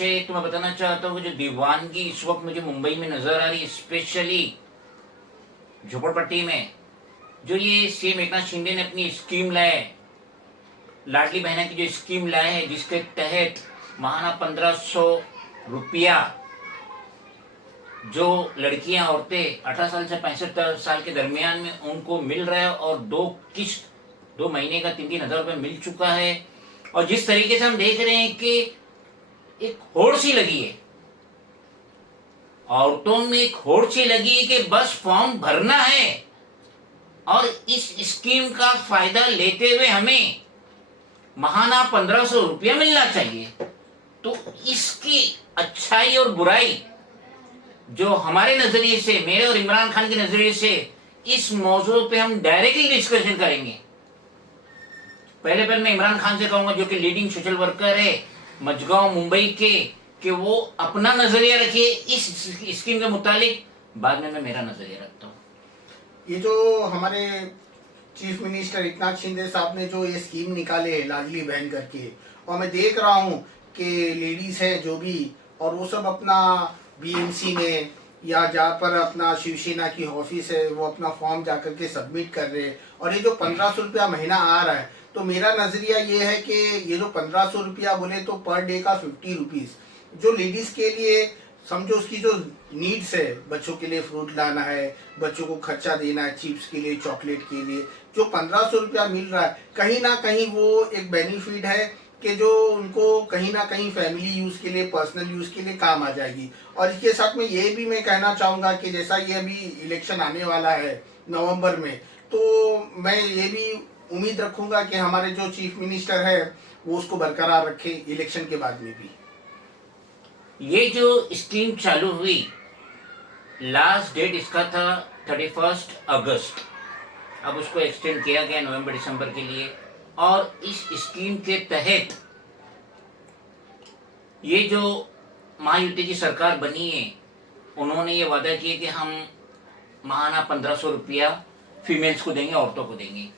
विषय तो मैं बताना चाहता हूँ, जो दीवानगी इस वक्त मुझे मुंबई में नजर आ रही है, स्पेशली झोपड़पट्टी में, जो ये सीएम एकनाथ शिंदे ने अपनी स्कीम लाए, लाडली बहना की जो स्कीम लाए हैं, जिसके तहत महाना 1500 रुपया जो लड़कियां औरतें 18 साल से 65 साल के दरमियान में उनको मिल रहा है, और 2 महीने का 3-3 हजार रुपये मिल चुका है। और जिस तरीके से हम देख रहे हैं कि एक होड़ सी लगी है, औरतों में एक होड़ सी लगी है कि बस फॉर्म भरना है और इस स्कीम का फायदा लेते हुए हमें महाना 1500 रुपया मिलना चाहिए। तो इसकी अच्छाई और बुराई जो हमारे नजरिए से, मेरे और इमरान खान के नजरिए से, इस मौजूद पे हम डायरेक्टली डिस्कशन करेंगे। पहले मैं इमरान खान से कहूंगा, जो कि लीडिंग सोशल वर्कर है मजगांव मुंबई के, कि वो अपना नजरिया रखिए इस स्कीम के मुतालिक। बाद में मैं मेरा नजरिया रखता हूँ। ये जो हमारे चीफ मिनिस्टर एकनाथ शिंदे साहब ने जो ये स्कीम निकाले लाडली बहन करके, और मैं देख रहा हूँ कि लेडीज है जो भी, और वो सब अपना बीएमसी में या जहाँ पर अपना शिवसेना की ऑफिस है वो अपना फॉर्म जा करके सबमिट कर रहे हैं। और ये जो 1500 रुपया महीना आ रहा है, तो मेरा नजरिया ये है कि ये जो 1500 रुपया बोले तो पर डे का 50 रुपीज जो लेडीज के लिए, समझो उसकी जो नीड्स है, बच्चों के लिए फ्रूट लाना है, बच्चों को खर्चा देना है, चिप्स के लिए, चॉकलेट के लिए, जो 1500 रुपया मिल रहा है, कहीं ना कहीं वो एक बेनिफिट है कि जो उनको कहीं ना कहीं फैमिली यूज के लिए, पर्सनल यूज के लिए काम आ जाएगी। और इसके साथ में ये भी मैं कहना चाहूँगा कि जैसा ये अभी इलेक्शन आने वाला है नवंबर में, तो मैं ये भी उम्मीद रखूंगा कि हमारे जो चीफ मिनिस्टर है वो उसको बरकरार रखे इलेक्शन के बाद में भी। ये जो स्कीम चालू हुई, लास्ट डेट इसका था 31 अगस्त। अब उसको एक्सटेंड किया गया नवंबर दिसंबर के लिए। और इस स्कीम के तहत ये जो महायुति की सरकार बनी है, उन्होंने ये वादा किया कि हम महाना 1500 रुपया फीमेल्स को देंगे, औरतों को देंगे।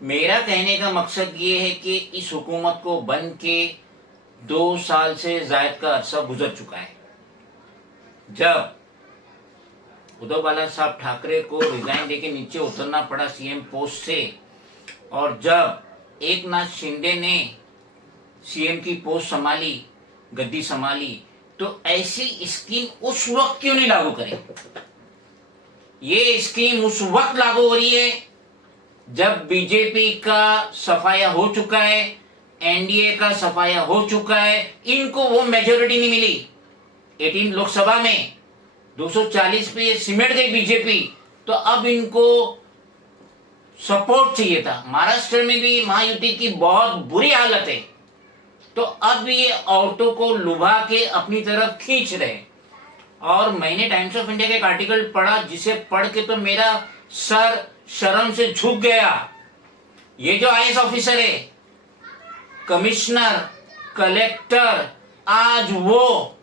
मेरा कहने का मकसद ये है कि इस हुकूमत को बन के 2 साल से ज्यादा का अरसा गुजर चुका है। जब उद्धव बाला साहब ठाकरे को रिजाइन देके नीचे उतरना पड़ा सीएम पोस्ट से, और जब एकनाथ शिंदे ने सीएम की पोस्ट संभाली, गद्दी संभाली, तो ऐसी स्कीम उस वक्त क्यों नहीं लागू करें? ये स्कीम उस वक्त लागू हो रही है जब बीजेपी का सफाया हो चुका है, एनडीए का सफाया हो चुका है। इनको वो मेजोरिटी नहीं मिली 18 लोकसभा में, 240 पे सिमट गई बीजेपी। तो अब इनको सपोर्ट चाहिए था। महाराष्ट्र में भी महायुति की बहुत बुरी हालत है, तो अब ये औरतों को लुभा के अपनी तरफ खींच रहे। और मैंने टाइम्स ऑफ इंडिया का एक आर्टिकल पढ़ा, जिसे पढ़ के तो मेरा सर शर्म से झुक गया। ये जो आईएएस ऑफिसर है, कमिश्नर, कलेक्टर, आज वो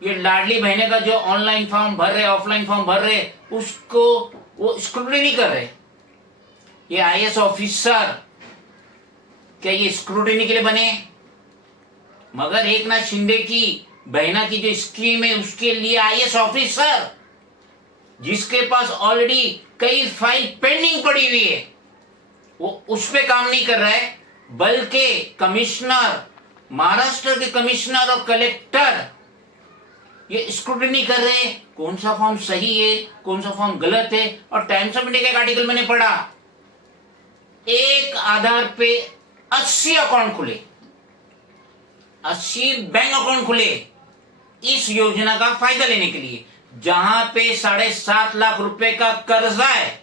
ये लाडली बहने का जो ऑनलाइन फॉर्म भर रहे, ऑफलाइन फॉर्म भर रहे, उसको वो स्क्रूटनी नहीं कर रहे। ये आईएएस ऑफिसर क्या ये स्क्रूटनी के लिए बने? मगर एकनाथ शिंदे की बहना की जो स्कीम है, उसके लिए आईएएस ऑफिसर, जिसके पास ऑलरेडी कई फाइल पेंडिंग पड़ी हुई है, वो उस पे काम नहीं कर रहा है, बल्कि कमिश्नर, महाराष्ट्र के कमिश्नर और कलेक्टर ये स्क्रूटनी कर रहे हैं कौन सा फॉर्म सही है, कौन सा फॉर्म गलत है। और टाइम्स ऑफ इंडिया का एक आर्टिकल मैंने पढ़ा, एक आधार पे 80 अकाउंट खुले, 80 बैंक अकाउंट खुले इस योजना का फायदा लेने के लिए, जहां पे 7.5 लाख रुपए का कर्जा है।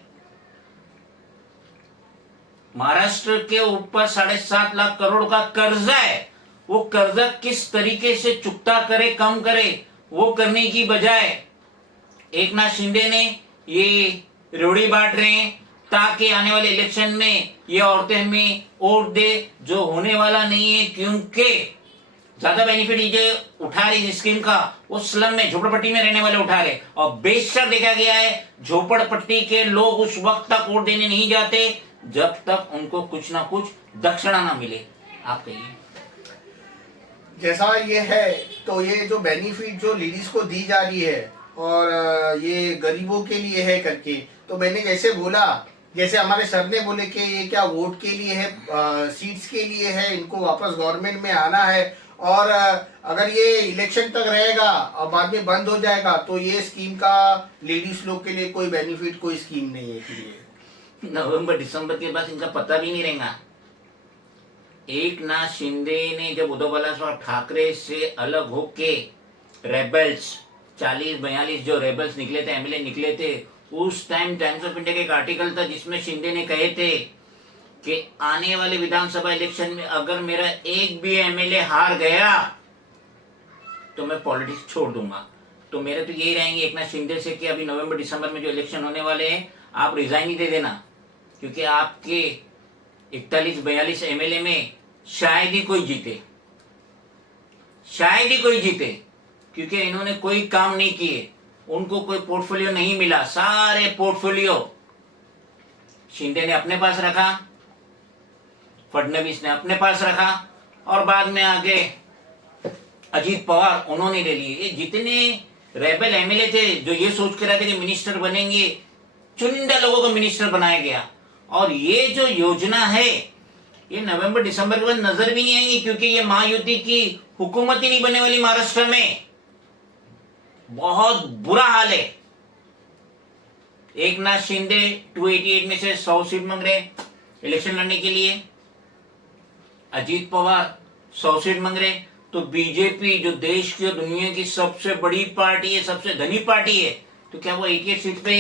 महाराष्ट्र के ऊपर 7.5 लाख करोड़ का कर्जा है। वो कर्जा किस तरीके से चुकता करे, कम करे, वो करने की बजाय एकनाथ शिंदे ने ये रोड़ी बांट रहे हैं ताकि आने वाले इलेक्शन में ये औरतें हमें वोट दे, जो होने वाला नहीं है। क्योंकि ज्यादा बेनिफिट ये उठा रहे इस स्कीम का, वो स्लम में, झोपड़पट्टी में रहने वाले उठा रहे। और बेशक देखा गया है, झोपड़पट्टी के लोग उस वक्त तक वोट देने नहीं जाते जब तक उनको कुछ ना कुछ दक्षिणा ना मिले। आप कहिए। जैसा ये है, तो ये जो बेनिफिट जो लेडीज को दी जा रही है और ये गरीबों के लिए है करके, तो मैंने जैसे बोला, जैसे हमारे सर ने बोले कि ये क्या वोट के लिए है, सीट्स के लिए है, इनको वापस गवर्नमेंट में आना है, और अगर ये इलेक्शन तक रहेगा और बाद में बंद हो जाएगा तो ये स्कीम का लेडीज लोग के लिए कोई बेनिफिट, कोई स्कीम नहीं है इसलिए। नवंबर दिसंबर के बाद इनका पता भी नहीं रहेगा। एकनाथ शिंदे ने जब उद्धव बालासाहेब ठाकरे से अलग होके रेबल्स 40-42 जो रेबल्स निकले थे, एमएलए निकले थे, उस टाइम टाइम्स ऑफ इंडिया का एक आर्टिकल था जिसमें शिंदे ने कहे थे कि आने वाले विधानसभा इलेक्शन में अगर मेरा एक भी एमएलए हार गया तो मैं पॉलिटिक्स छोड़ दूंगा। तो मेरे तो यही रहेंगे एकनाथ शिंदे से कि अभी नवंबर दिसंबर में जो इलेक्शन होने वाले हैं, आप रिजाइन ही दे देना, क्योंकि आपके 41-42 एमएलए में शायद ही कोई जीते, शायद ही कोई जीते, क्योंकि इन्होंने कोई काम नहीं किए, उनको कोई पोर्टफोलियो नहीं मिला। सारे पोर्टफोलियो शिंदे ने अपने पास रखा, फडणवीस ने अपने पास रखा, और बाद में आगे अजीत पवार उन्होंने ले लिए। ये जितने रेबल एमएलए थे जो ये सोच कर रहे थे कि मिनिस्टर बनेंगे, चुनिंदा लोगों को मिनिस्टर बनाया गया। और ये जो योजना है ये नवंबर दिसंबर के बाद नजर भी नहीं आएंगी, क्योंकि ये महायुति की हुकूमत ही नहीं बनने वाली महाराष्ट्र में। बहुत बुरा हाल है। एकनाथ शिंदे 288 में से 100 सीट मांग रहे इलेक्शन लड़ने के लिए, अजीत पवार 100 सीट मांग रहे। तो बीजेपी जो देश की और दुनिया की सबसे बड़ी पार्टी है, सबसे धनी पार्टी है, तो क्या वो 88 सीट पे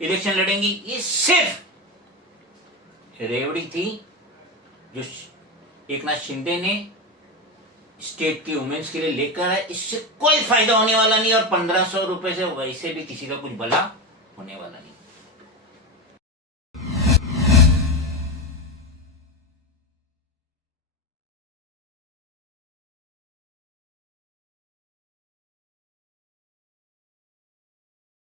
इलेक्शन लड़ेंगी? ये सिर्फ रेवड़ी थी जो एकनाथ शिंदे ने स्टेट की वुमेन्स के लिए लेकर आए। इससे कोई फायदा होने वाला नहीं, और 1500 रुपए से वैसे भी किसी का कुछ भला होने वाला नहीं।